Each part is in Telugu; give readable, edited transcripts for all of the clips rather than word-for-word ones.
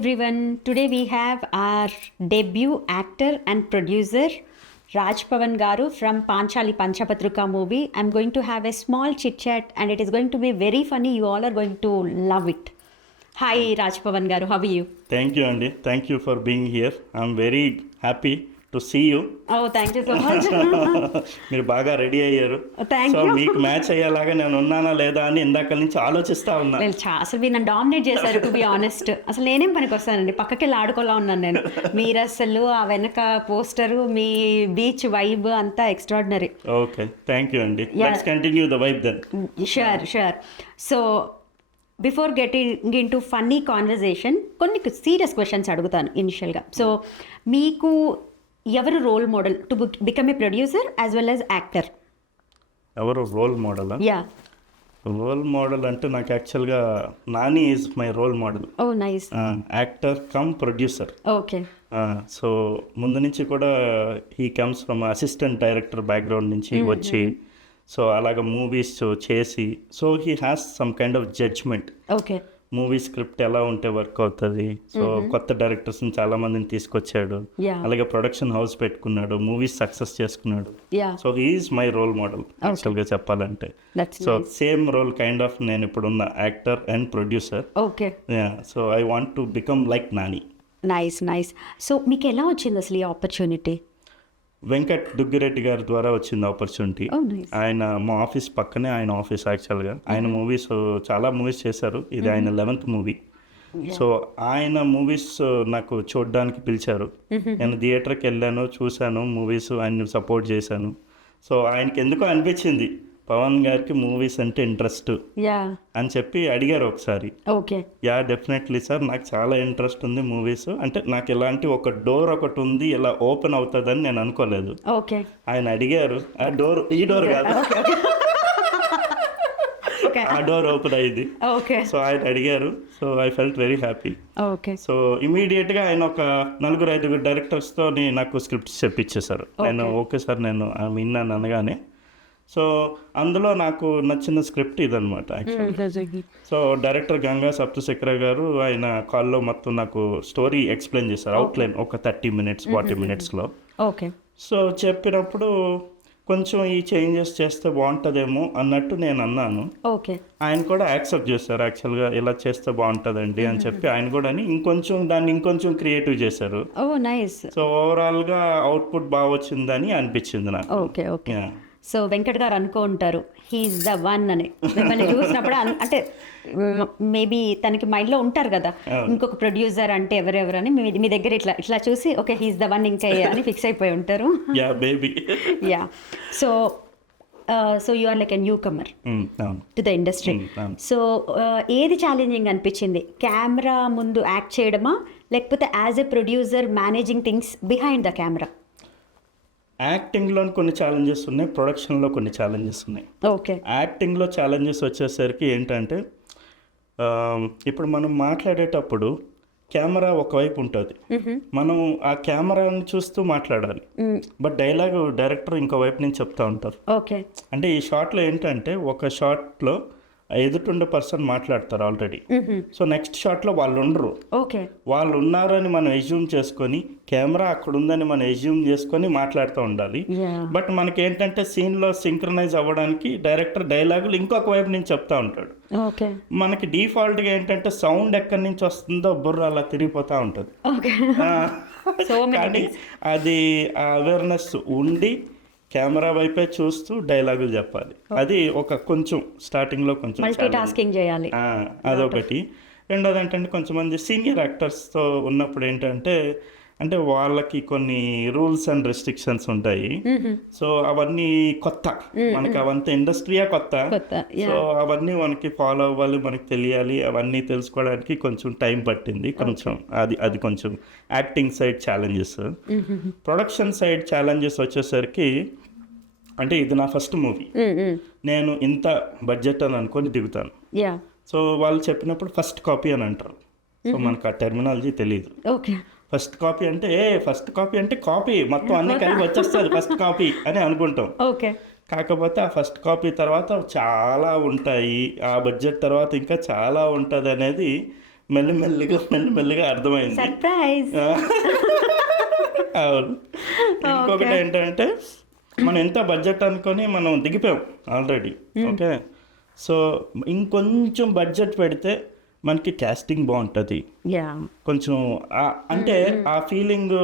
Everyone, today we have our debut actor and producer Raj Pavan Garu from Panchali Panchapatrika movie. I'm going to have a small chit chat and it is going to be very funny. You all are going to love it. Hi Raj Pavan Garu, how are you? Thank you, Andy. Thank you for being here. I'm very happy to see you. Oh, thank you so much. మీరు బాగా రెడీ అయ్యారు. Thank so you. మీకు మ్యాచ్ అయ్యేలాగా నేను ఉన్నానా లేదా అని ఇందాక నుంచి ఆలోచిస్తా ఉన్నా. అసలు మీరు నన్ను డామినేట్ చేశారు టు బి ఆనెస్ట్. అసలు నేనేం పనికి వస్తానండి, పక్కకెళ్ళి ఆడుకోలా ఉన్నాను నేను. మీరు అసలు ఆ వెనక పోస్టరు, మీ బీచ్ వైబ్ అంతా ఎక్స్ట్రాడినరీ. ఓకే, థ్యాంక్ యూ అండి. Let's continue the vibe then. Sure. So before getting into funny conversation కొన్ని సీరియస్ క్వశ్చన్స్ అడుగుతాను ఇనిషియల్గా. సో మీకు ఎవరు role model to become a producer as well as actor? ఎవరు role model? Yeah, role model అంటే నాకు యాక్చువల్గా Nani is my role model. Oh nice. Actor cum producer. Okay. So ముందు నుంచి కూడా he comes from assistant director background నుంచి వచ్చి సో అలాగ మూవీస్ చేసి so he has some kind of judgment. Okay. Movie script ఎలా ఉంటే వర్క్ అవుతుంది. సో కొత్త డైరెక్టర్స్ని చాలా మందిని తీసుకొచ్చాడు. అలాగే ప్రొడక్షన్ హౌస్ పెట్టుకున్నాడు, మూవీస్ సక్సెస్ చేసుకున్నాడు. So he's my role model యాక్చువల్గా చెప్పాలంటే. So same role kind of నేను ఇప్పుడున్న actor and producer. Okay. So I want to become like Nani. Nice. So మీకు ఎలా వచ్చింది అసలు ఈ ఆపర్చునిటీ? వెంకట్ దుగ్గిరెడ్డి గారి ద్వారా వచ్చింది ఆపర్చునిటీ. ఆయన మా ఆఫీస్ పక్కనే ఆయన ఆఫీస్ యాక్చువల్గా. ఆయన మూవీస్ చాలా మూవీస్ చేశారు, ఇది ఆయన 11th మూవీ. సో ఆయన మూవీస్ నాకు చూడడానికి పిలిచారు. నేను థియేటర్కి వెళ్ళాను, చూశాను మూవీస్, ఆయన సపోర్ట్ చేశాను. సో ఆయనకి ఎందుకో అనిపించింది పవన్ గారికి మూవీస్ అంటే ఇంట్రెస్ట్ అని చెప్పి అడిగారు ఒకసారి. ఓకే. యా డెఫినెట్లీ సార్, నాకు చాలా ఇంట్రెస్ట్ ఉంది మూవీస్ అంటే. నాకు ఇలాంటి ఒక డోర్ ఒకటి ఉంది, ఇలా ఓపెన్ అవుతుందని నేను అనుకోలేదు. ఓకే. ఆయన అడిగారు, ఆ డోర్ ఈ డోర్ కాదు, ఆ డోర్ ఓపెన్ అయ్యింది. సో ఆయన అడిగారు. So I felt very happy. So ఇమీడియట్గా ఆయన ఒక 4-5 డైరెక్టర్స్తో నాకు స్క్రిప్ట్స్ చెప్పించేశారు. నేను ఓకే సార్ నేను విన్నాను అనగానే. సో అందులో నాకు నచ్చిన స్క్రిప్ట్ ఇదనమాట యాక్చువల్లీ. సో డైరెక్టర్ గంగా సప్తశేఖర గారు ఆయన కాల్లో మొత్తం నాకు స్టోరీ ఎక్స్ప్లెయిన్ చేశారు, అవుట్లైన్ ఒక 30 minutes 40 minutesలో. ఓకే. సో చెప్పినప్పుడు కొంచెం ఈ చేంజెస్ చేస్తే బాగుంటుందేమో అన్నట్టు నేను అన్నాను. ఓకే. ఆయన కూడా యాక్సెప్ట్ చేశారు. యాక్చువల్గా ఇలా చేస్తే బాగుంటుందండి అని చెప్పి ఆయన కూడా ఇంకొంచెం క్రియేటివ్ చేశారు. ఓ నైస్. సో ఓవరాల్గా అవుట్పుట్ బాగా వచ్చిందని అనిపించింది నాకు. ఓకే. సో వెంకట్ గారు అనుకో ఉంటారు హీఈస్ ద వన్ అని. మిమ్మల్ని చూసినప్పుడు అంటే మేబీ తనకి మైండ్లో ఉంటారు కదా ఇంకొక ప్రొడ్యూసర్ అంటే ఎవరెవరు అని. మీ దగ్గర ఇట్లా చూసి ఓకే హీఈస్ ద వన్ ఇంకా అని ఫిక్స్ అయిపోయి ఉంటారు. Yeah. So you are like a newcomer to the industry. So ఏది ఛాలెంజింగ్ అనిపించింది, కెమెరా ముందు యాక్ట్ చేయడమా లేకపోతే as a producer managing things behind the camera? యాక్టింగ్లో కొన్ని ఛాలెంజెస్ ఉన్నాయి, ప్రొడక్షన్లో కొన్ని ఛాలెంజెస్ ఉన్నాయి. ఓకే. యాక్టింగ్లో ఛాలెంజెస్ వచ్చేసరికి ఏంటంటే ఇప్పుడు మనం మాట్లాడేటప్పుడు కెమెరా ఒకవైపు ఉంటుంది, మనం ఆ కెమెరాని చూస్తూ మాట్లాడాలి. బట్ డైలాగ్ డైరెక్టర్ ఇంకోవైపు నుంచి చెప్తా ఉంటారు. ఓకే. అంటే ఈ షాట్లో ఏంటంటే ఒక షాట్లో ఎదుటుండే పర్సన్ మాట్లాడతారు ఆల్రెడీ. సో నెక్స్ట్ షాట్లో వాళ్ళు ఉండరు. ఓకే. వాళ్ళు ఉన్నారని మనం ఎజ్యూమ్ చేసుకొని కెమెరా అక్కడ ఉందని మనం ఎజ్యూమ్ చేసుకొని మాట్లాడుతూ ఉండాలి. బట్ మనకి ఏంటంటే సీన్లో సింక్రనైజ్ అవ్వడానికి డైరెక్టర్ డైలాగులు ఇంకొక వైపు నుంచి చెప్తా ఉంటాడు. మనకి డిఫాల్ట్గా ఏంటంటే సౌండ్ ఎక్కడి నుంచి వస్తుందో బుర్ర అలా తిరిగిపోతూ ఉంటుంది. కానీ అది అవేర్నెస్ ఉండి కెమెరా వైపే చూస్తూ డైలాగులు చెప్పాలి. అది ఒక కొంచెం స్టార్టింగ్లో కొంచెం మల్టీటాస్కింగ్ చేయాలి, అదొకటి. రెండోది ఏంటంటే కొంచెంమంది సీనియర్ యాక్టర్స్తో ఉన్నప్పుడు ఏంటంటే అంటే వాళ్ళకి కొన్ని రూల్స్ అండ్ రెస్ట్రిక్షన్స్ ఉంటాయి. సో అవన్నీ కొత్త, మనకి అవంతా ఇండస్ట్రీయే కొత్త. సో అవన్నీ మనకి ఫాలో అవ్వాలి, మనకి తెలియాలి. అవన్నీ తెలుసుకోవడానికి కొంచెం టైం పట్టింది. కొంచెం అది కొంచెం acting side challenges. Production side challenges వచ్చేసరికి అంటే ఇది నా ఫస్ట్ మూవీ, నేను ఇంత బడ్జెట్ అని అనుకొని దిగుతాను. సో వాళ్ళు చెప్పినప్పుడు ఫస్ట్ కాపీ అని అంటారు. సో మనకు ఆ టెర్మినాలజీ తెలియదు. ఫస్ట్ కాపీ అంటే కాపీ మొత్తం అన్ని కలిపి వచ్చేస్తుంది ఫస్ట్ కాపీ అని అనుకుంటాం. కాకపోతే ఆ ఫస్ట్ కాపీ తర్వాత చాలా ఉంటాయి, ఆ బడ్జెట్ తర్వాత ఇంకా చాలా ఉంటుంది అనేది మెల్లిమెల్లిగా అర్థమైంది. సర్ప్రైజ్. అవును. ఇంకొకటి ఏంటంటే మనం ఎంత బడ్జెట్ అనుకొని మనం దిగిపోయాం ఆల్రెడీ. ఓకే, సో ఇంకొంచెం బడ్జెట్ పెడితే మనకి కాస్టింగ్ బాగుంటుంది యా. కొంచెం. అంటే ఆ ఫీలింగ్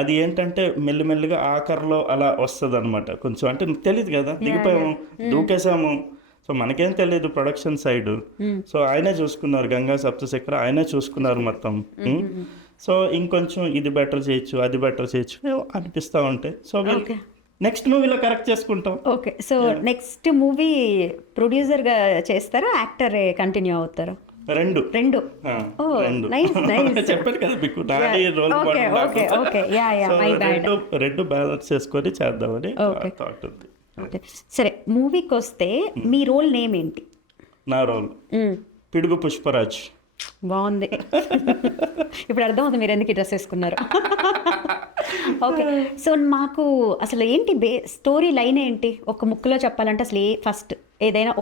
అది ఏంటంటే మెల్లిమెల్లిగా ఆఖరిలో అలా వస్తుంది అనమాట. కొంచెం అంటే నీకు తెలియదు కదా, దిగిపోయాము, దూకేసాము. సో మనకేం తెలియదు ప్రొడక్షన్ సైడ్. సో ఆయనే చూసుకున్నారు, గంగా సప్తశేఖర్ ఆయనే చూసుకున్నారు మొత్తం. సో ఇంకొంచెం ఇది బెటర్ చేయొచ్చు, అది బెటర్ చేయొచ్చు అనిపిస్తూ ఉంటాయి. సో నెక్స్ట్ మూవీలో కరెక్ట్ చేసుకుంటాం. ఓకే, సో నెక్స్ట్ మూవీ ప్రొడ్యూసర్గా చేస్తారా, యాక్టర్ కంటిన్యూ అవుతారా? రెండు. ఓ నైస్ నైస్. చెప్పాను కదా మీకు, నాది రోల్ రెండు బ్యాలెన్స్ చేసుకొని చేద్దామని థాట్ ఉంది. ఓకే, సరే మూవీకి వస్తే మీ రోల్ నేమ్ ఏంటి? నా రోల్ పిడుగు పుష్పరాజ్. బాగుంది. ఇప్పుడు అర్థమవుతుంది మీరు ఎందుకు డ్రెస్ వేసుకున్నారు. ఓకే, సో మాకు అసలు ఏంటి స్టోరీ లైన్ ఏంటి? ఒక ముక్కలో చెప్పాలంటే అసలు ఫస్ట్ ఏదైనా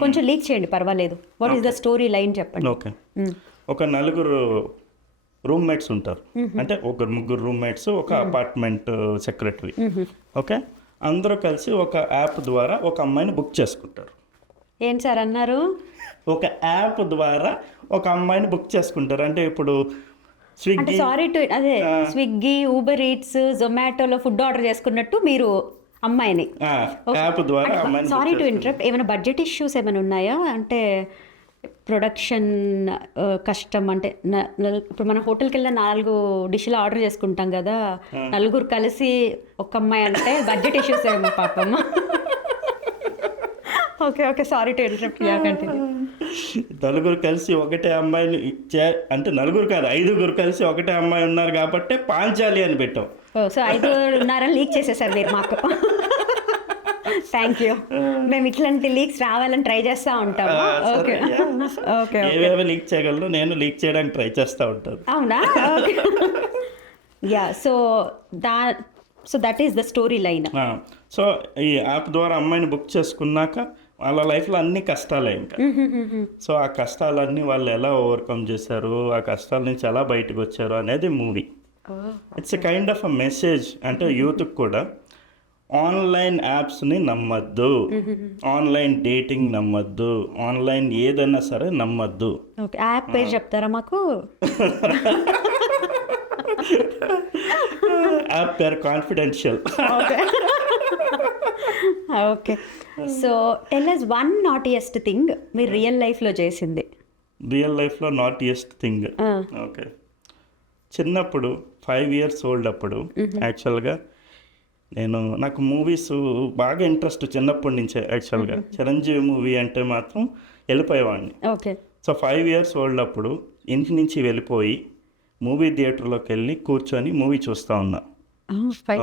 కొంచెం లీక్ చేయండి పర్వాలేదు. What is the story line చెప్పండి. ఓకే, ఒక నలుగురు రూమ్మేట్స్ ఉంటారు. అంటే ముగ్గురు రూమ్మేట్స్, ఒక అపార్ట్మెంట్ సెక్రటరీ. ఓకే, అందరూ కలిసి ఒక యాప్ ద్వారా ఒక అమ్మాయిని బుక్ చేసుకుంటారు. ఏంటి సార్ అన్నారు? ఒక యాప్ ద్వారా ఒక అమ్మాయిని బుక్ చేసుకుంటారు. అంటే ఇప్పుడు స్విగ్గీ, ఊబర్ ఈట్స్, జొమాటోలో ఫుడ్ ఆర్డర్ చేసుకున్నట్టు మీరు అమ్మాయిని యాప్ ద్వారా. సారీ టు ఇంటరప్ట్, ఏమైనా బడ్జెట్ ఇష్యూస్ ఏమైనా ఉన్నాయా? అంటే ప్రొడక్షన్ కష్టం అంటే ఇప్పుడు మనం హోటల్కి వెళ్ళిన 4 డిష్లు ఆర్డర్ చేసుకుంటాం కదా, నలుగురు కలిసి ఒక అమ్మాయి అంటే బడ్జెట్ ఇష్యూస్ ఏమో పాపం. Okay, sorry to interrupt. నలుగురు కలిసి ఒకటే అమ్మాయిని అంటే నలుగురు కాదు 5గురు కలిసి ఒకటే అమ్మాయి ఉన్నారు కాబట్టి పాంచాలి అని పెట్టాం. సో 5 ఉన్నారని లీక్ చేసేసారు మీరు మాకు. Thank you. మేము ఇట్లాంటి లీక్స్ రావాలని ట్రై చేస్తూ ఉంటాము. ఓకే ఓకే, ఏవేవి లీక్ చేయగలను నేను లీక్ చేయడానికి ట్రై చేస్తూ ఉంటాను. అవునా? Yeah, so that is the story line. So ఈ యాప్ ద్వారా అమ్మాయిని బుక్ చేసుకున్నాక వాళ్ళ లైఫ్లో అన్ని కష్టాలే ఇంకా. సో ఆ కష్టాలన్నీ వాళ్ళు ఎలా ఓవర్కమ్ చేశారు, ఆ కష్టాల నుంచి ఎలా బయటకు వచ్చారు అనేది movie. It's a kind of a message. అంటే యూత్కి కూడా ఆన్లైన్ యాప్స్ని నమ్మద్దు, ఆన్లైన్ డేటింగ్ నమ్మద్దు, ఆన్లైన్ ఏదైనా సరే నమ్మద్దు. ఓకే, యాప్ పేరు చెప్తారా మాకు? యాప్ పేరు confidential. Okay, so tell us one naughtiest thing మీరు రియల్ లైఫ్లో చేసింది. రియల్ లైఫ్లో నాటియెస్ట్ థింగ్. ఓకే, చిన్నప్పుడు 5 years ఓల్డ్ అప్పుడు యాక్చువల్గా నాకు మూవీస్ బాగా ఇంట్రెస్ట్ చిన్నప్పటి నుంచే. యాక్చువల్గా చిరంజీవి మూవీ అంటే మాత్రం వెళ్ళిపోయేవాడిని. ఓకే, సో 5 years ఓల్డ్ అప్పుడు ఇంటి నుంచి వెళ్ళిపోయి మూవీ థియేటర్లోకి వెళ్ళి కూర్చొని మూవీ చూస్తూ ఉన్నా.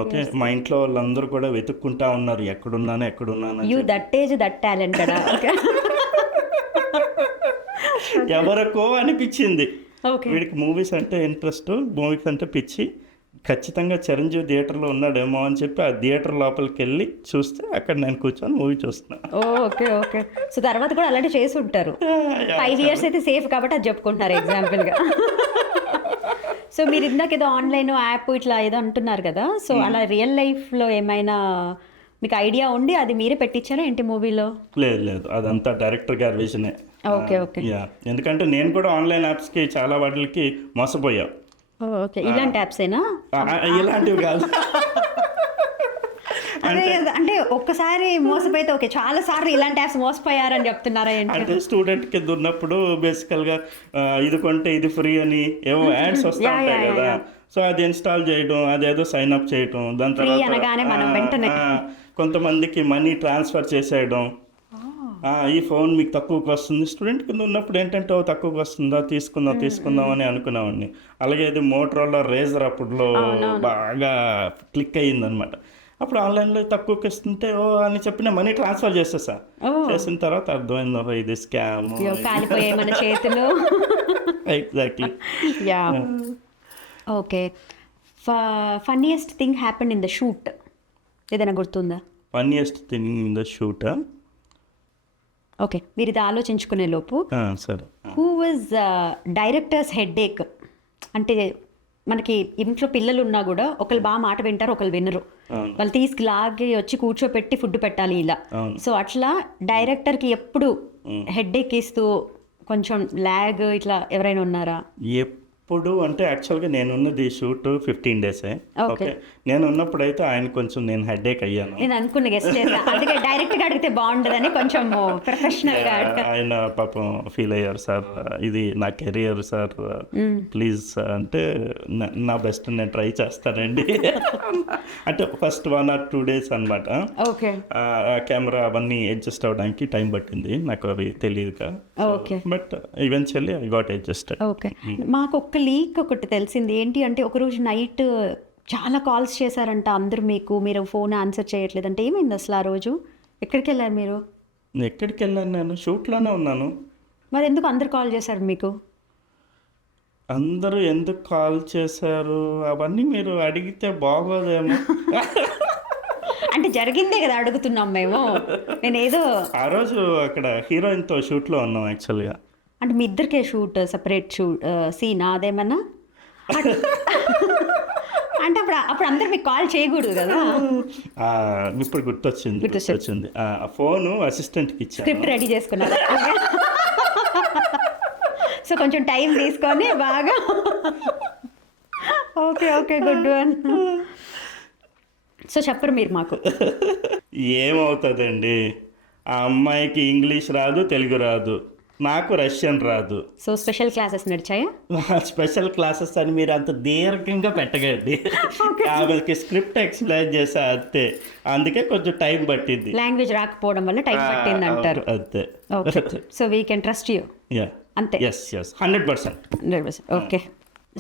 ఓకే, మా ఇంట్లో వాళ్ళందరూ కూడా వెతుక్కుంటా ఉన్నారు ఎక్కడున్నాను. You that age that talented. ఎవరికో అనిపించింది వీడికి మూవీస్ అంటే ఇంట్రెస్ట్, మూవీస్ అంటే పిచ్చి, ఖచ్చితంగా చిరంజీవి థియేటర్లో ఉన్నాడేమో అని చెప్పి ఆ థియేటర్ లోపలికి వెళ్ళి చూస్తే అక్కడ నేను కూర్చొని మూవీ చూస్తున్నాను. ఓకే ఓకే, సో తర్వాత కూడా అలాంటివి చేసి ఉంటారు. 5 years అయితే సేఫ్ కాబట్టి అది చెప్పుకుంటున్నారు ఎగ్జాంపుల్గా. సో మీరు ఇందాక ఏదో ఆన్లైన్ యాప్ ఇట్లా ఏదో అంటున్నారు కదా, సో అలా రియల్ లైఫ్లో ఏమైనా మీకు ఐడియా ఉండి అది మీరే పెట్టించారా ఏంటి మూవీలో? లేదు, అదంతా డైరెక్టర్ గారి విజనే. ఓకే ఓకే, ఎందుకంటే నేను కూడా ఆన్లైన్ యాప్స్కి చాలా వాటికి మోసపోయా. ఓకే, ఇలాంటి యాప్స్ అయినా? ఇలాంటివి కాదు. అంటే ఒక్కసారి మోసపోయితే ఓకే, చాలా సార్లు ఇలాంటి యాప్స్ మోసపోయారని చెప్తున్నారా ఏంటి? అంటే స్టూడెంట్ కింద ఉన్నప్పుడు బేసికల్గా ఇది కొంటే ఇది ఫ్రీ అని ఏవో యాడ్స్ వస్తూ ఉంటాయి కదా. సో అది ఇన్స్టాల్ చేయడం, అదేదో సైన్ అప్ చేయడం, దాని తర్వాత కొంతమందికి మనీ ట్రాన్స్ఫర్ చేసేయడం. ఈ ఫోన్ మీకు తక్కువకి వస్తుంది. స్టూడెంట్ కింద ఉన్నప్పుడు ఏంటంటే తక్కువకి వస్తుందా, తీసుకుందాం అని అనుకున్నామండి. అలాగే ఇది మోటరోలా రేజర్ అప్పుడులో బాగా క్లిక్ అయ్యిందనమాట. అప్పుడు ఆన్లైన్లో తక్కువకి ఇస్తుంటే అని చెప్పిన మనీ ట్రాన్స్ఫర్ చేసేసా. చేసిన తర్వాత అర్థమైందో ఇది scam. Exactly. Okay, funniest thing happened in the shoot ఏదైనా గుర్తుందా? Funniest thing in the shoot okay, మీరు ఇది ఆలోచించుకునే లోపు సరే. Who was directors headache? అంటే మనకి ఇంట్లో పిల్లలు ఉన్నా కూడా ఒకళ్ళు బాగా మాట వింటారు, ఒకళ్ళు వినరు. అవును. వాళ్ళు తీసుకులాగి వచ్చి కూర్చోపెట్టి ఫుడ్ పెట్టాలి ఇలా. అవును. సో అట్లా డైరెక్టర్కి ఎప్పుడు హెడ్ఏక్ ఇస్తూ కొంచెం ల్యాగ్ ఇట్లా ఎవరైనా ఉన్నారా? ఎప్పుడు అంటే యాక్చువల్గా నేనున్నది షూట్ 15 days. Okay. ఓకే, నేను ఉన్నప్పుడైతే ఆయన కొంచెం నేను హెడేక్ అయ్యాను. నేను అనుకున్న గెస్ట్ చేస్తా, అందుకే డైరెక్ట్గా అడిగితే బాగుంటుందని కొంచెం ప్రొఫెషనల్గా అడగ. ఆయన పాపం ఫీల్ అయ్యారు, సార్ ఇది నా కెరియర్ సార్, ప్లీజ్ అంటే నా బెస్ట్ నేను ట్రై చేస్తానండి. అంటే ఫస్ట్ 1 or 2 days అనమాట. ఓకే కెమెరా అవన్నీ అడ్జస్ట్ అవ్వడానికి టైం పట్టింది, నాకు అవి తెలియదుగా. Okay but eventually I got adjusted. Okay. మాకు ఒక్క లీక్ ఒకటి తెలిసింది, ఏంటి అంటే ఒకరోజు నైట్ చాలా కాల్స్ చేశారంట అందరూ మీకు, మీరు ఫోన్ ఆన్సర్ చేయట్లేదంటే ఏమైంది అసలు ఆ రోజు? ఎక్కడికి వెళ్ళారు మీరు? ఎక్కడికి వెళ్ళాను, నేను షూట్లోనే ఉన్నాను. మరి ఎందుకు అందరు కాల్ చేశారు మీకు? అందరూ ఎందుకు కాల్ చేశారు అవన్నీ మీరు అడిగితే బాగోదేమో. అంటే జరిగిందే కదా అడుగుతున్నాం మేము. నేను ఏదో ఆ రోజు అక్కడ హీరోయిన్తో షూట్లో ఉన్నాం యాక్చువల్గా. అంటే మీ ఇద్దరికే షూట్, సపరేట్ షూట్ సీన్ అదేమన్నా? అంటే అప్పుడు అందరు మీకు కాల్ చేయకూడదు కదా. ఇప్పుడు గుర్తొచ్చింది. ఆ ఫోను అసిస్టెంట్కి ఇచ్చాను. స్క్రిప్ట్ రెడీ చేసుకున్నారు. సో కొంచెం టైం తీసుకొని బాగా. Okay okay, good one. So చెప్పరు మీరు మాకు. ఏమవుతుందండి, ఆ అమ్మాయికి ఇంగ్లీష్ రాదు, తెలుగు రాదు, నాకు రష్యన్ రాదు. సో స్పెషల్ క్లాసెస్ నడిచాయా? స్పెషల్ క్లాసెస్ అని మీరు అంత దీర్ఘంగా పెట్టగండి. ఆమెకి స్క్రిప్ట్ ఎక్స్ప్లెయిన్ చేసా అంతే, అందుకే కొంచెం టైం పట్టింది. లాంగ్వేజ్ రాకపోవడం వల్ల టైం పట్టింది అంటారు. అంతే. Okay, so we can trust you. అంతే. Yes 100%. Okay.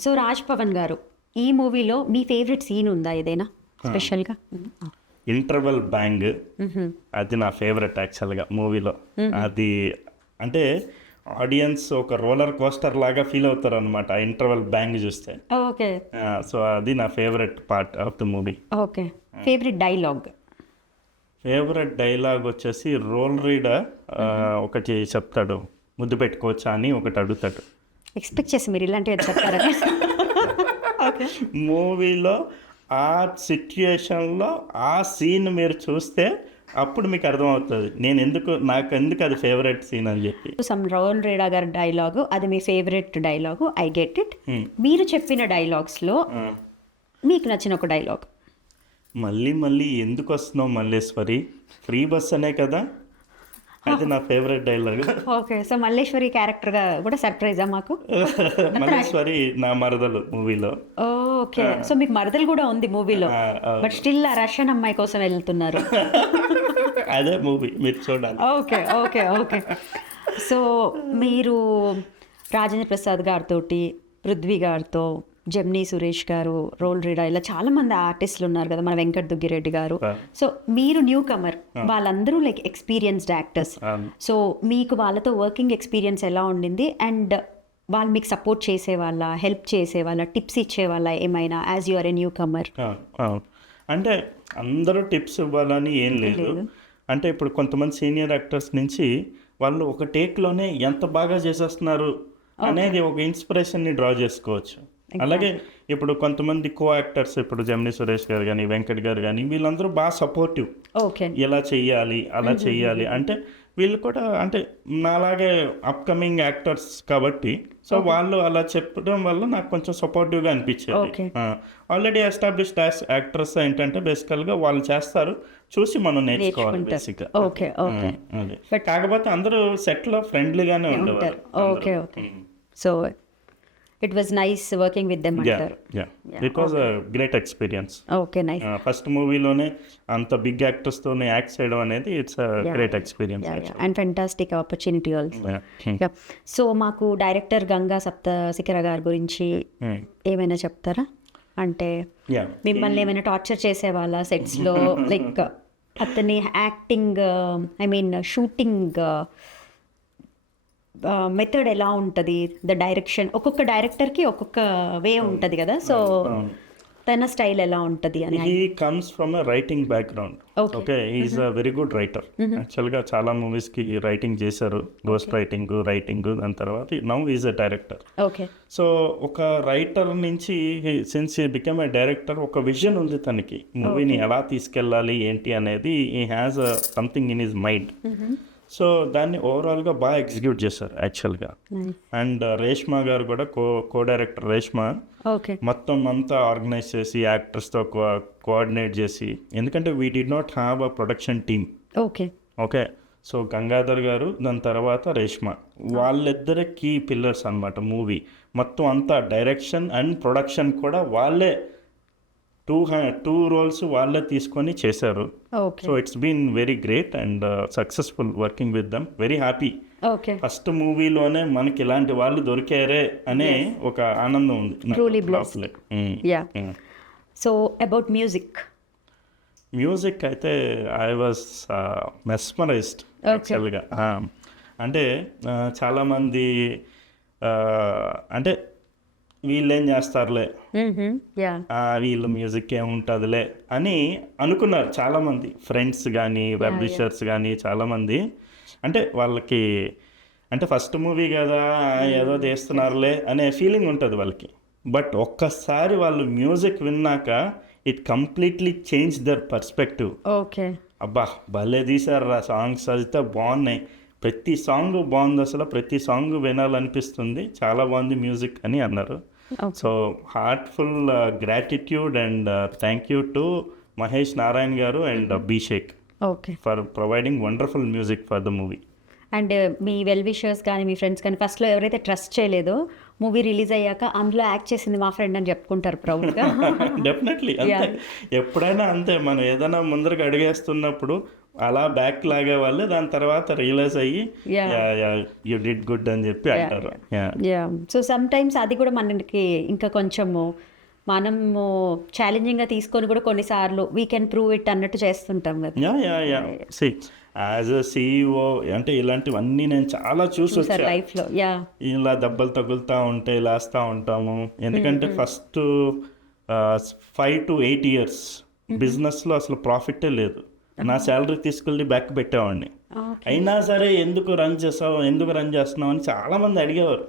So Raj Pavan గారు, ఈ మూవీలో మీ ఫేవరెట్ సీన్ ఉందా ఏదైనా స్పెషల్గా? ఇంటర్వెల్ బ్యాంగ్, అది నా ఫేవరెట్ యాక్చువల్గా మూవీలో. అది అంటే ఆడియన్స్ ఒక రోలర్ కోస్టర్ లాగా ఫీల్ అవుతారు అనమాట ఆ ఇంటర్వెల్ బ్యాంగ్ చూస్తే. ఓకే. సో అది నా favourite part of the movie. Okay. Favourite dialogue వచ్చేసి రోల్ రీడర్ ఒకటి చెప్తాడు, ముద్దు పెట్టుకోవచ్చా అని ఒకటి అడుగుతాడు. ఎక్స్పెక్ట్ చేసి మీరు ఇలాంటివి చెప్తారా? మూవీలో ఆ సిచ్యుయేషన్లో ఆ సీన్ మీరు చూస్తే అప్పుడు మీకు అర్థమవుతుంది నాకు ఎందుకు అది ఫేవరెట్ సీన్ అని చెప్పి. సమ్ రోల్ రీడా గారి డైలాగు, అది మీ favourite dialogue, I get it. మీరు చెప్పిన డైలాగ్స్లో మీకు నచ్చిన ఒక డైలాగ్? మళ్ళీ ఎందుకు వస్తున్నావు మల్లేశ్వరి, ఫ్రీ బస్ అనే కదా, అది నా favourite dialogue. Okay. So Malleshwari క్యారెక్టర్గా కూడా సర్ప్రైజా మాకు? మల్లేశ్వరి నా మరదలు మూవీలో. ఓకే. సో మీకు మరదలు కూడా ఉంది మూవీలో, బట్ స్టిల్ ఆ రష్యన్ అమ్మాయి కోసం వెళ్తున్నారు. అదే మూవీ మీరు చూడాలి. Okay okay okay. సో మీరు రాజేంద్ర ప్రసాద్ గారితో, పృథ్వీ గారితో, జెమినీ సురేష్ గారు, రోల్ రీడా, ఇలా చాలా మంది ఆర్టిస్టులు ఉన్నారు కదా, మన వెంకట్ దుగ్గిరెడ్డి గారు. సో మీరు న్యూ కమర్, వాళ్ళందరూ లైక్ ఎక్స్పీరియన్స్డ్ యాక్టర్స్. సో మీకు వాళ్ళతో వర్కింగ్ ఎక్స్పీరియన్స్ ఎలా ఉండింది? అండ్ వాళ్ళు మీకు సపోర్ట్ చేసేవాళ్ళ, హెల్ప్ చేసేవాళ్ళ, టిప్స్ ఇచ్చేవాళ్ళ ఏమైనా as your a newcomer? అంటే అందరూ టిప్స్ ఇవ్వాలని ఏం లేదు. అంటే ఇప్పుడు కొంతమంది సీనియర్ యాక్టర్స్ నుంచి వాళ్ళు ఒక టేక్లోనే ఎంత బాగా చేసేస్తున్నారు అనేది ఒక ఇన్స్పిరేషన్ని డ్రా చేసుకోవచ్చు. అలాగే ఇప్పుడు కొంతమంది కో యాక్టర్స్, ఇప్పుడు జెమినీ సురేష్ గారు కానీ, వెంకట్ గారు కానీ, వీళ్ళందరూ బాగా సపోర్టివ్. ఓకే. ఎలా చెయ్యాలి, అలా చెయ్యాలి అంటే వీళ్ళు కూడా అంటే నాలాగే అప్కమింగ్ యాక్టర్స్ కాబట్టి, సో వాళ్ళు అలా చెప్పడం వల్ల నాకు కొంచెం సపోర్టివ్గా అనిపించేది. ఆల్రెడీ ఎస్టాబ్లిష్డ్ యాక్టర్స్ ఏంటంటే బేసికల్గా వాళ్ళు చేస్తారు, చూసి మనం నేర్చుకోవాలి బేసిక్గా. Okay okay. కాకపోతే అందరూ సెట్లో ఫ్రెండ్లీగానే ఉండేవారు. Okay okay. So it was nice working with them అంటారు. It was a great experience. Okay, nice. First మూవీలోనే అంత బిగ్ యాక్టర్స్తోనే యాక్ట్ చేయడం అనేది it's a great experience and fantastic opportunity also. So మాకు డైరెక్టర్ గంగా సప్తశిఖర గారి గురించి ఏమైనా చెప్తారా? అంటే మిమ్మల్ని ఏమైనా టార్చర్ చేసేవాళ్ళ సెట్స్లో? లైక్ అతని acting, I mean shooting method ఎలా ఉంటుంది, ద డైరెక్షన్, ఒక్కొక్క డైరెక్టర్కి ఒక్కొక్క వే ఉంటుంది కదా. సో తన స్టైల్ ఎలా ఉంటుంది అని. He comes from a writing background. Okay, he's a very good writer. యాక్చువల్గా చాలా మూవీస్కి రైటింగ్ చేశారు, గోస్ట్ రైటింగ్ దాని తర్వాత now is a director. Okay. So ఒక రైటర్ నుంచి since he become a director, ఒక విజన్ ఉంది తనకి, మూవీని ఎలా తీసుకెళ్ళాలి ఏంటి అనేది. He has something in his mind. So దాన్ని ఓవరాల్గా బాగా ఎగ్జిక్యూట్ చేశారు యాక్చువల్గా. అండ్ రేష్మా గారు కూడా కో డైరెక్టర్ రేష్మా. ఓకే. మొత్తం అంతా ఆర్గనైజ్ చేసి యాక్టర్స్తో కోఆర్డినేట్ చేసి, ఎందుకంటే we did not have a production team. Okay. Okay. So Gangadhar గారు, దాని తర్వాత రేష్మా, వాళ్ళిద్దరే కీ పిల్లర్స్ అనమాట మూవీ మొత్తం అంతా. డైరెక్షన్ అండ్ ప్రొడక్షన్ కూడా వాళ్ళే, టూ రోల్స్ వాళ్ళే తీసుకొని చేశారు. Okay. So it's been very great and successful working with them. Very happy. Okay. First మూవీలోనే మనకి ఇలాంటి వాళ్ళు దొరికారే అనే ఒక ఆనందం ఉంది. Truly blessed. Yeah. So about music అయితే ఐ వాజ్ మెస్మరైజ్డ్ యాక్చువల్గా. అంటే చాలామంది అంటే వీళ్ళేం చేస్తారులే, వీళ్ళు మ్యూజిక్ ఏముంటుందిలే అని అనుకున్నారు చాలామంది ఫ్రెండ్స్ కానీ పబ్లిషర్స్ కానీ చాలామంది. అంటే వాళ్ళకి అంటే ఫస్ట్ మూవీ కదా ఏదో చేస్తున్నారులే అనే ఫీలింగ్ ఉంటుంది వాళ్ళకి. బట్ ఒక్కసారి వాళ్ళు మ్యూజిక్ విన్నాక it completely change their perspective. Okay. అబ్బా భలే తీశారు రా సాంగ్స్, అయితే బాగున్నాయి, ప్రతి సాంగ్ బాగుంది, అసలు ప్రతి సాంగ్ వినాలనిపిస్తుంది, చాలా బాగుంది మ్యూజిక్ అని అన్నారు. So heartful gratitude and thank you to Mahesh Narayan గారు and Abhishek for providing wonderful music for the movie. And మీ వెల్ విషర్స్ కానీ మీ ఫ్రెండ్స్ కానీ ఫస్ట్లో ఎవరైతే ట్రస్ట్ చేయలేదో మూవీ రిలీజ్ అయ్యాక అందులో యాక్ట్ చేసింది మా ఫ్రెండ్ అని చెప్పుకుంటారు ప్రౌడ్గా. డెఫినెట్లీ అంతే, ఎప్పుడైనా అంతే. మనం ఏదైనా ముందరకు అడిగేస్తున్నప్పుడు అలా బ్యాక్ లాగే వాళ్ళు దాని తర్వాత రియలైజ్ అయ్యి యూ డిడ్ గుడ్ అని చెప్పి అంటారు. సో సమ్ టైమ్స్ అది కూడా మనకి ఇంకా కొంచెము మనము ఛాలెంజింగ్గా తీసుకొని కూడా కొన్నిసార్లు వీ కెన్ ప్రూవ్ ఇట్ అన్నట్టు చేస్తుంటాం కదా. యాజ్ అ CEO అంటే ఇలాంటివన్నీ నేను చాలా చూసాను లైఫ్లో. ఇలా దెబ్బలు తగులుతూ ఉంటే లేస్తూ ఉంటాము. ఎందుకంటే ఫస్ట్ 5 to 8 years బిజినెస్లో అసలు ప్రాఫిటే లేదు. నా శాలరీ తీసుకెళ్ళి బ్యాక్ పెట్టేవాడిని. అయినా సరే ఎందుకు రన్ చేస్తున్నావు అని చాలామంది అడిగేవారు.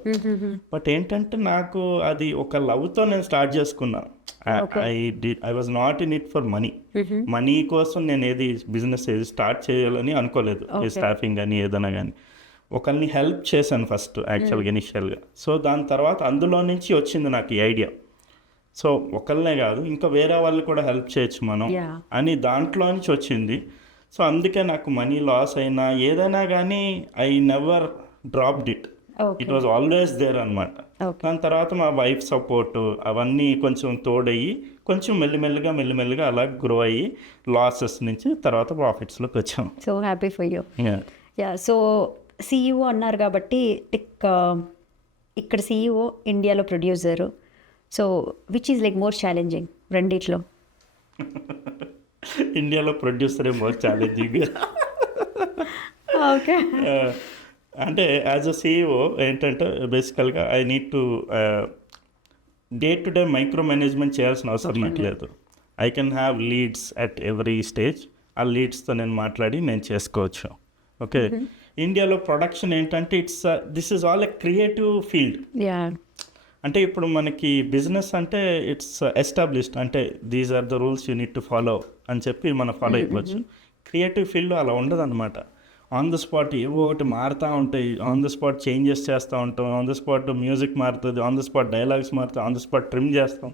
బట్ ఏంటంటే నాకు అది ఒక లవ్తో నేను స్టార్ట్ చేసుకున్నాను. I was not in it for money కోసం నేను బిజినెస్ స్టార్ట్ చేయాలని అనుకోలేదు. స్టాఫింగ్ కానీ ఏదైనా కానీ ఒకరిని హెల్ప్ చేశాను ఫస్ట్ యాక్చువల్గా ఇనిషియల్గా. సో దాని తర్వాత అందులో నుంచి వచ్చింది నాకు ఈ ఐడియా. సో ఒకళ్ళనే కాదు ఇంకా వేరే వాళ్ళు కూడా హెల్ప్ చేయొచ్చు మనం అని దాంట్లో నుంచి వచ్చింది. సో అందుకే నాకు మనీ లాస్ అయినా ఏదైనా కానీ I never dropped it. It was always there అనమాట. దాని తర్వాత మా వైఫ్ సపోర్ట్ అవన్నీ కొంచెం తోడయ్యి కొంచెం మెల్లిమెల్లిగా అలా గ్రో అయ్యి లాసెస్ నుంచి తర్వాత ప్రాఫిట్స్లోకి వచ్చాం. So happy for you. So CEO అన్నారు కాబట్టి ఇక్కడ CEO ఇండియాలో producer. So which is like more challenging రెండిట్లో? ఇండియాలో ప్రొడ్యూసరే మోర్ ఛాలెంజింగ్. ఓకే. అంటే యాజ్ అ CEO ఏంటంటే బేసికల్గా I need to day to day micro management చేయాల్సిన అవసరం నాకు లేదు. I can have leads at every stage. ఆ లీడ్స్తో నేను మాట్లాడి నేను చేసుకోవచ్చు. ఓకే. ఇండియాలో ప్రొడక్షన్ ఏంటంటే this is all a creative field. అంటే ఇప్పుడు మనకి బిజినెస్ అంటే ఇట్స్ ఎస్టాబ్లిష్డ్, అంటే these are the rules you need to follow అని చెప్పి మనం ఫాలో అయిపోవచ్చు. క్రియేటివ్ ఫీల్డ్ అలా ఉండదు అనమాట. ఆన్ ద స్పాట్ ఏవో ఒకటి మారుతూ ఉంటాయి, ఆన్ ద స్పాట్ చేంజెస్ చేస్తూ ఉంటాం, ఆన్ ద స్పాట్ మ్యూజిక్ మారుతుంది, ఆన్ ద స్పాట్ డైలాగ్స్ మారుతాయి, ఆన్ ద స్పాట్ ట్రిమ్ చేస్తాం.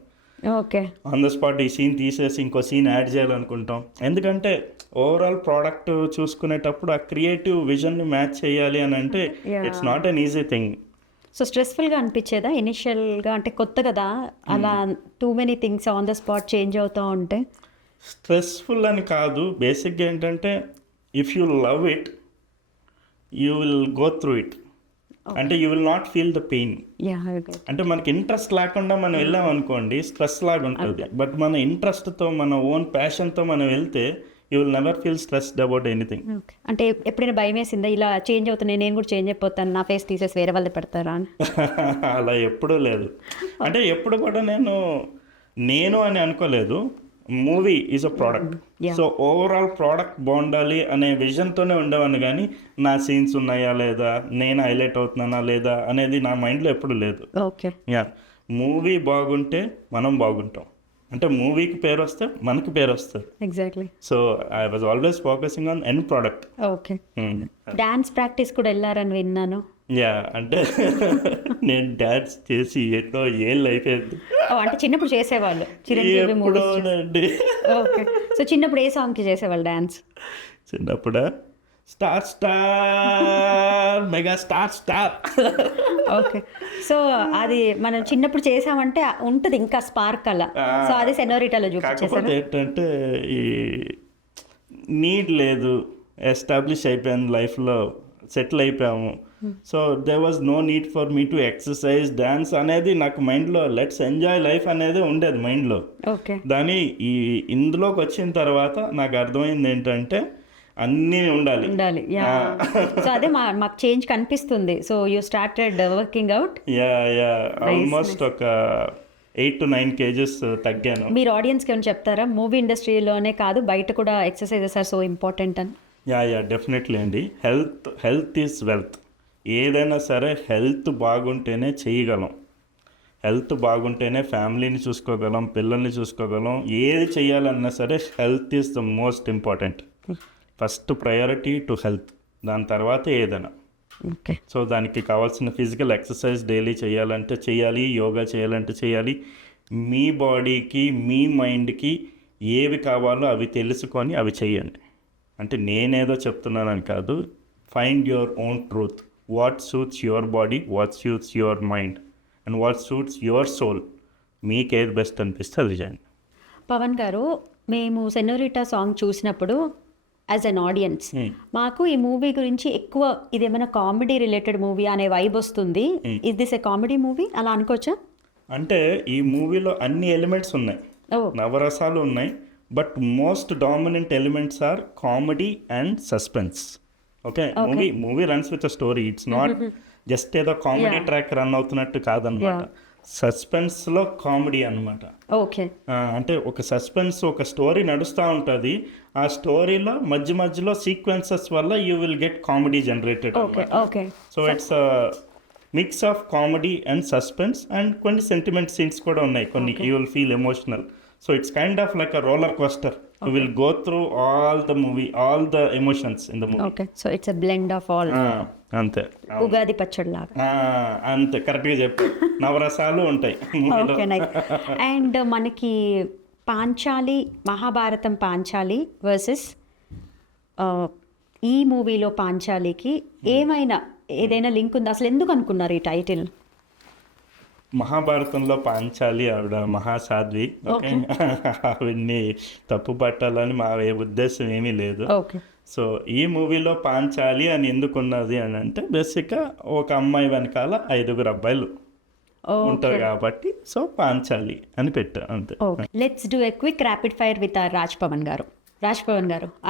ఓకే. ఆన్ ద స్పాట్ ఈ సీన్ తీసేసి ఇంకో సీన్ యాడ్ చేయాలనుకుంటాం. ఎందుకంటే ఓవరాల్ ప్రోడక్ట్ చూసుకునేటప్పుడు ఆ క్రియేటివ్ విజన్ని మ్యాచ్ చేయాలి అని అంటే it's not an easy thing. So స్ట్రెస్ఫుల్గా అనిపించేదా ఇనిషియల్గా? అంటే కొత్త కదా, అలా too many things on the spot change అవుతూ ఉంటే. స్ట్రెస్ఫుల్ అని కాదు, బేసిక్గా ఏంటంటే if you love it you will go through it. అంటే you will not feel the pain. అంటే మనకి ఇంట్రెస్ట్ లేకుండా మనం వెళ్ళాం అనుకోండి స్ట్రెస్ లాగా ఉంటుంది. బట్ మన ఇంట్రెస్ట్తో మన ఓన్ ప్యాషన్తో మనం వెళ్తే you will never feel stressed about anything. అంటే ఎప్పుడైనా భయం వేసిందా ఇలా చేంజ్ అవుతున్నాయి నేను కూడా చేంజ్ అయిపోతాను, నా ఫేస్ తీసేసి వేరే వాళ్ళు పెడతారా అని? అలా ఎప్పుడూ లేదు. అంటే ఎప్పుడు కూడా నేను నేను అని అనుకోలేదు, movie is a product. Yeah. So overall product బాగుండాలి అనే విజన్తోనే ఉండేవాడిని, కానీ నా సీన్స్ ఉన్నాయా లేదా, నేను హైలైట్ అవుతున్నానా లేదా అనేది నా మైండ్లో ఎప్పుడు లేదు. ఓకే. యా, మూవీ బాగుంటే మనం బాగుంటాం, అంటే మూవీకి పేరు వస్తే మనకి పేరు వస్తుంది. Exactly. So I was always focusing on end product. Okay. Dance practice కూడా వెళ్ళారని విన్నాను. యా, అంటే నేను డాన్స్ చేసి ఎన్నో ఏళ్ళు అయిపోయింది. అంటే చిన్నప్పుడు చేసేవాళ్ళు చిరంజీవి మూవీస్. ఎప్పుడోనండి. ఓకే. సో చిన్నప్పుడు ఏ సాంగ్కి చేసేవాళ్ళు డాన్స్? చిన్నప్పుడు star star mega star star. Okay. So అది మనం చిన్నప్పుడు చేసామంటే ఉంటుంది ఇంకా స్పార్క్ అలా. సో అది సెనోరిటాలో చూపించేసారు. కాకపోతే ఏంటంటే ఈ నీడ్ లేదు, ఎస్టాబ్లిష్ అయిపోయాను లైఫ్లో, సెటిల్ అయిపోయాము. So there was no need for me to exercise dance అనేది నాకు మైండ్లో, లెట్స్ ఎంజాయ్ లైఫ్ అనేది ఉండేది మైండ్లో. ఓకే. దాని ఇందులోకి వచ్చిన తర్వాత నాకు అర్థమైంది ఏంటంటే అన్నీ ఉండాలి. సో అదే మాకు చేంజ్ కనిపిస్తుంది. So you started working out. Yeah almost ఒక 8 to 9 kgs తగ్గాను. మీరు ఆడియన్స్కి ఏమైనా చెప్తారా, మూవీ ఇండస్ట్రీలోనే కాదు బయట కూడా ఎక్సర్సైజెస్ ఆర్ సో ఇంపార్టెంట్ అని? యా డెఫినెట్లీ అండి. Health is wealth. ఏదైనా సరే హెల్త్ బాగుంటేనే చేయగలం. హెల్త్ బాగుంటేనే ఫ్యామిలీని చూసుకోగలం, పిల్లల్ని చూసుకోగలం. ఏది చేయాలన్నా సరే health is the most important. First priority to health, దాని తర్వాత ఏదైనా. ఓకే. సో దానికి కావాల్సిన ఫిజికల్ ఎక్సర్సైజ్ డైలీ చేయాలంటే చేయాలి, యోగా చేయాలంటే చేయాలి. మీ బాడీకి మీ మైండ్కి ఏవి కావాలో అవి తెలుసుకొని అవి చేయండి. అంటే నేనేదో చెప్తున్నానని కాదు, find your own truth. What suits your body, what suits your mind and what suits your soul. మీకు ఏది బెస్ట్ అనిపిస్తే అది చేయండి. పవన్ గారు, మేము సెనోరిటా సాంగ్ చూసినప్పుడు యాజ్ అన్ ఆడియన్స్ మాకు ఈ మూవీ గురించి ఎక్కువ ఇదేమైనా కామెడీ రిలేటెడ్ మూవీ అనే వైబ్ వస్తుంది. Is this a comedy movie అలా అనుకోవచ్చా? అంటే ఈ మూవీలో అన్ని ఎలిమెంట్స్ ఉన్నాయి, నవరసాలు ఉన్నాయి, but most dominant elements are comedy and suspense. Okay. Movie runs with a story. It's not just ఏదో కామెడీ ట్రాక్ రన్ అవుతున్నట్టు కాదనమాట. సస్పెన్స్లో కామెడీ అనమాట. ఓకే. అంటే ఒక సస్పెన్స్, ఒక స్టోరీ నడుస్తూ ఉంటుంది. ఆ స్టోరీలో మధ్యలో సీక్వెన్సెస్ వల్ల you will get comedy generated. Okay. So it's mix of comedy and suspense and కొన్ని సెంటిమెంట్ సీన్స్ కూడా ఉన్నాయి, కొన్ని you will feel emotional. So it's kind of like a roller coaster. You will go through all the movie, all the emotions in the movie. Okay. So it's a blend of all. అంతే. ఉగాది పచ్చడి లాగా. అంతే, కరెక్ట్గా చెప్పు. నవరసాలు ఉంటాయి. ఓకే. నైస్. అండ్ మనకి పాంచాలి, మహాభారతం పాంచాలి వర్సెస్ ఈ మూవీలో పాంచాలికి ఏదైనా లింక్ ఉందా? అసలు ఎందుకు అనుకున్నారు ఈ టైటిల్? మహాభారతంలో పాంచాలి ఆవిడ మహాసాధ్వి. ఓకే. ఆవిడ్ని తప్పు పట్టాలని మా ఉద్దేశం ఏమీ లేదు. ఓకే. సో ఈ మూవీలో పాంచాలి అని ఎందుకున్నది అని అంటే, బేసిక్గా ఒక అమ్మాయి వెనకాల 5 అబ్బాయిలు ఉంటారు కాబట్టి సో పాంచాలి అని పెట్టా, అంతే. Let's do a quick rapid fire with Raj Pavan గారు.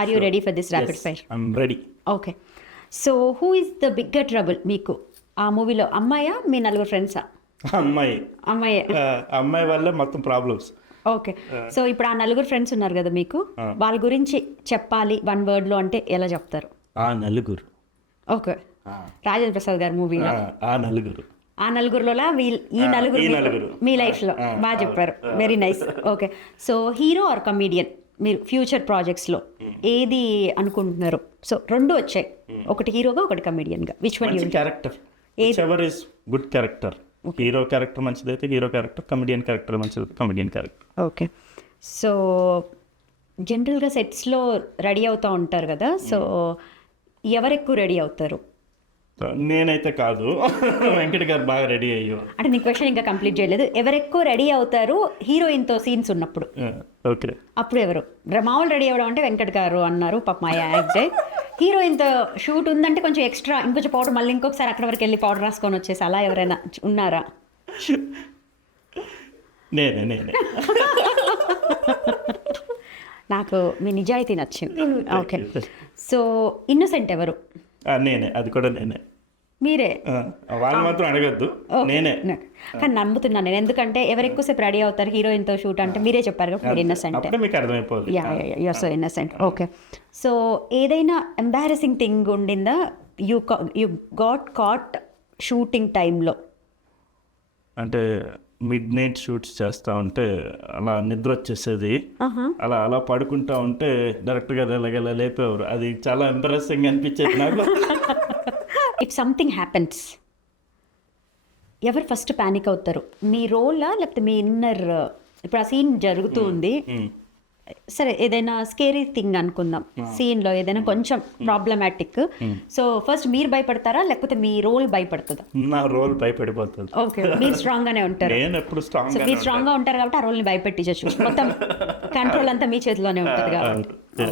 Are you ready for this rapid fire? I'm ready. Okay. So who is the bigger trouble మీకు ఆ మూవీలో? అమ్మాయా, మీ 4 ఫ్రెండ్సా? అమ్మాయి వల్లే మొత్తం ప్రాబ్లమ్స్. ఓకే. సో ఇప్పుడు ఆ 4 ఫ్రెండ్స్ ఉన్నారు కదా మీకు, వాళ్ళ గురించి చెప్పాలి 1 wordలో అంటే ఎలా చెప్తారు? ఆ నలుగురు. ఓకే. రాజేంద్ర ప్రసాద్ గారు మూవీలో ఆ నలుగురులో ఈ నలుగురు మీ లైఫ్లో బాగా చెప్పారు. Very nice. Okay. So hero or comedian మీరు ఫ్యూచర్ ప్రాజెక్ట్స్లో ఏది అనుకుంటున్నారు? సో 2 వచ్చాయి, ఒకటి హీరోగా ఒకటి కమీడియన్గా. Which one you? Character, whichever is good character. Hero character మంచిదైతే హీరో క్యారెక్టర్, కమెడియన్ క్యారెక్టర్ మంచిదైతే కమెడియన్ క్యారెక్టర్. ఓకే. సో జనరల్గా సెట్స్లో రెడీ అవుతూ ఉంటారు కదా, సో ఎవరు ఎక్కువ రెడీ అవుతారు? నేనైతే కాదు, వెంకట్ గారు బాగా రెడీ అయ్యో. అంటే నీ క్వశ్చన్ ఇంకా కంప్లీట్ చేయలేదు. ఎవరు ఎక్కువ రెడీ అవుతారు హీరోయిన్తో సీన్స్ ఉన్నప్పుడు? ఓకే. అప్పుడు ఎవరు? మామూలు రెడీ అవ్వడం అంటే వెంకట్ గారు అన్నారు, పాప మా యాక్ట్. హీరోయిన్తో షూట్ ఉందంటే కొంచెం ఎక్స్ట్రా ఇంకొంచెం పౌడర్, మళ్ళీ ఇంకొకసారి అక్కడ వరకు వెళ్ళి పౌడర్ రాసుకొని వచ్చేసి అలా ఎవరైనా ఉన్నారా? నేనే. నాకు మీ నిజాయితీ నచ్చింది. ఓకే. సో ఇన్నోసెంట్ ఎవరు? నేనే, అది కూడా నేనే. మీరే వాళ్ళు మాత్రం అడగద్దు, నేనే. కానీ నమ్ముతున్నాను నేను, ఎందుకంటే ఎవరు ఎక్కువసేపు రెడీ అవుతారు హీరోయిన్తో షూట్ అంటే మీరే చెప్పారు కదా, మీరు ఇన్నసెంట్. అప్పుడే మీకు అర్థమైపోతుంది. Yeah so innocent. Okay, so ఏదైనా ఎంబారసింగ్ థింగ్ ఉండిందా యూ గాట్ కాట్ షూటింగ్ టైంలో? అంటే మిడ్ నైట్ షూట్స్ చేస్తూ ఉంటే అలా నిద్ర వచ్చేసేది, అలా అలా పడుకుంటా ఉంటే డైరెక్ట్గా వెళ్ళగల లేపేవారు. అది చాలా ఎంబారసింగ్ అనిపించేది నాకు. ఇఫ్ సంథింగ్ హ్యాపెన్స్, ఎవరు ఫస్ట్ ప్యానిక్ అవుతారు? మీ రోలా లేకపోతే మీ ఇన్నర్? ఇప్పుడు ఆ సీన్ జరుగుతూ ఉంది, సరే ఏదైనా స్కేరీ థింగ్ అనుకుందాం, సీన్లో ఏదైనా కొంచెం ప్రాబ్లమాటిక్, సో ఫస్ట్ మీరు భయపడతారా లేకపోతే మీ రోల్ భయపడుతుందా? నా రోల్ భయపడిపోతుంది. ఓకే, మీరు స్ట్రాంగ్ గానే ఉంటారు. నేను ఎప్పుడు స్ట్రాంగ్. సో మీరు స్ట్రాంగ్ గా ఉంటారు కాబట్టి ఆ రోల్ని భయపెట్టించచ్చు, మొత్తం కంట్రోల్ అంతా మీ చేతిలోనే ఉంటుంది కాబట్టి. ఓకే,